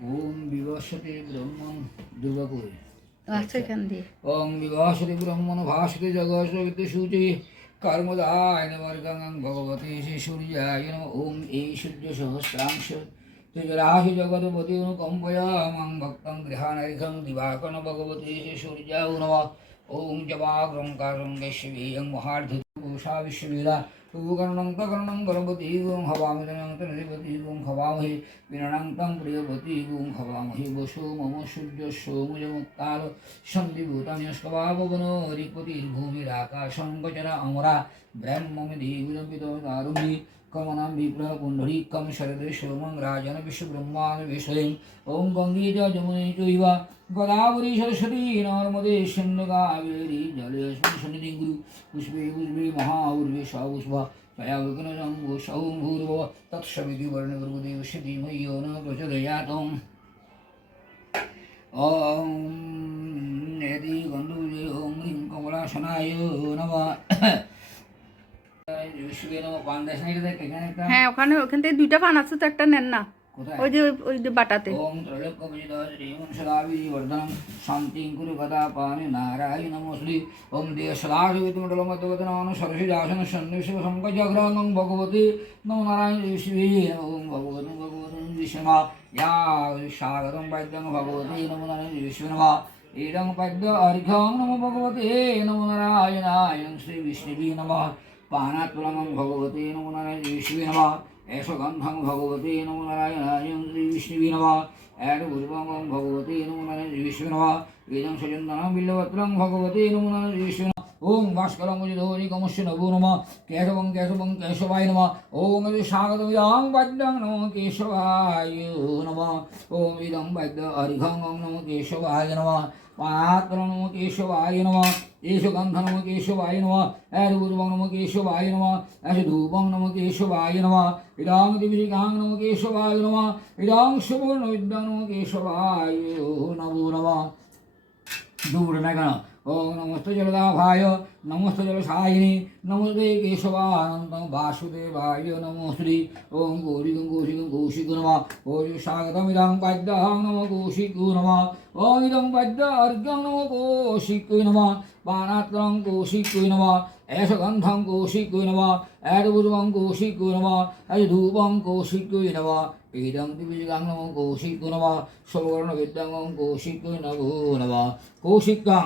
ওম বিবসতে ব্রহ্মণ দুর্গাপুর। আচ্ছা ওম বিভাসতে ব্রহ্মণ ভাসতে জগৎ সূচি কর্মদায় নমর্গং ভগবতে শ্রী সূর্যায় নম। ওম এই সূর্য সহস্রাংশ তেজরাশি জগৎপতি অনুকম্পয়া মাং ভক্তং গৃহানরিখং দিবাকন ভগবতে শ্রী সূর্যায় নম। ওম জবাগ্রং কারং গেশ্বীয়ং মহার্ধুষা বিশ্ববেদা উপকর্ণং তকর্ণং গর্ভবতী গুং হবামি তনং গুং হবামহি বিনণং তং প্রিয়পতি গুং হবামহি বসু মম সূর্য সোমুজমুক্তাল সন্ধিভূতান্যস্কবাবন রিপতির্ভূমিরাকাশং গচরা অমরা ব্রহ্মমিধি বিলম্বিত দারুণি কমনাম বিপ্লব পুণ্ডরীকম শরদে সোমং রাজন বিশ্বব্রহ্মাণ বিশ্বলিং ওম গঙ্গে চ যমুনে চৈব গোদাবরী সরস্বতী নর্মদে সিন্ধু কাবেরী জলে অস্মিন সন্নিধি গুরু পুষ্পে পুষ্পে মহাউর্বে সপুষ্পা তয়া বিঘ্নজং সৌম ভূর্ভ তৎসবিধি বর্ণগুরুদেবস্য ধীমহি ও ন প্রচোদয়াতম ॐ यदि गन्धुजे ॐ ह्रीं कमलासनाय नमः হ্যাঁ ওখানে ওখান থেকে দুইটা পান আছে তো একটা নেন না। ওই যে ওই যে বাটাতে। ওম ত্রৈলোক্যবিজিত শ্রীমন সদাবি বর্ধনম শান্তিং কুরু গদা পানি নারায়ণ নমস্লি ওম দেহ সরসি আসন সন্নিবেশ সংকচগ্রাঙ্গং ভগবতী নমো নারায়ণ শিবী ওম ভগবতী ভগবতী বিষ্ণুমা ইয়া সাগরং পাদ্যং ভগবতী নমো নারায়ণ বিষ্ণুমা ইদং পদ্য অর্ঘং নমো ভগবতে নমো নারায়ণায় শ্রী বিষ্ণুবী নমঃ। পানাতুলমং ভগবতে নমো নারায়ণ বিষ্ণুবী নমঃ এষ গন্ধং ভগবতে নমো নারায়ণায় শ্রী বিষ্ণুবী নমঃ এড পূর্বং ভগবতে নমো নারায়ণ বিষ্ণু নমঃ বেদং সচন্দনং বিল্লপত্রং ভগবতে নমো নারায়ণ বিষ্ণু ওং ভাস্করং উজিধোরি কমস্য নভো নমঃ কেশবং কেশবং কেশবায় নমঃ ওং স্বাগতম ইদং বাদ্যং নমো কেশবায় নমঃ ওম ইদং বাদ্য অরিঘং নমো কেশবায় নমঃ পাত্র নমো কেশবায় নমঃ এষ গন্ধ নমো কেশবায় নমঃ এর পূর্বং নমো কেশবায় নমঃ এষ ধূপং নমো কেশবায় নমঃ ইদং দিবিকাং নমো কেশবায় নমঃ ইদং সুবর্ণ বিদ্যা নমো নমো নমঃ ওম নমস্তে জলদাভায়, নমস্ত জলসায়িনী, নমস্তে কেশবানন্দ বাসুদেবায় নমস্তে ওম গৌরিগং কৌশিকং কৌশিক নম। ও স্বাগতমিদং পাদ্যাং নম কৌশিকু নম। ওম ইদং পদ্য অর্ঘ্যং নম কৌশিকু নম। বানাত্রং কৌশিকু নম। এষ গন্ধং কৌশিকু নম এডপূর্বং কৌশিকু নম এষ ধূপং কৌশিকু নম ইদং দিবিজগাং নম কৌশিকু নম সবর্ণ বিদ্যাং কৌশিকু নমো। নম কৌশিকাং